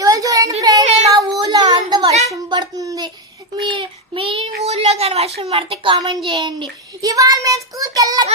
ఇవాళ చూడండి ఫ్రెండ్స్, మా ఊర్లో అంత వర్షం పడుతుంది. మీ ఊర్లో కానీ వర్షం పడితే కామెంట్ చేయండి. ఇవాళ మేము స్కూల్కి వెళ్ళక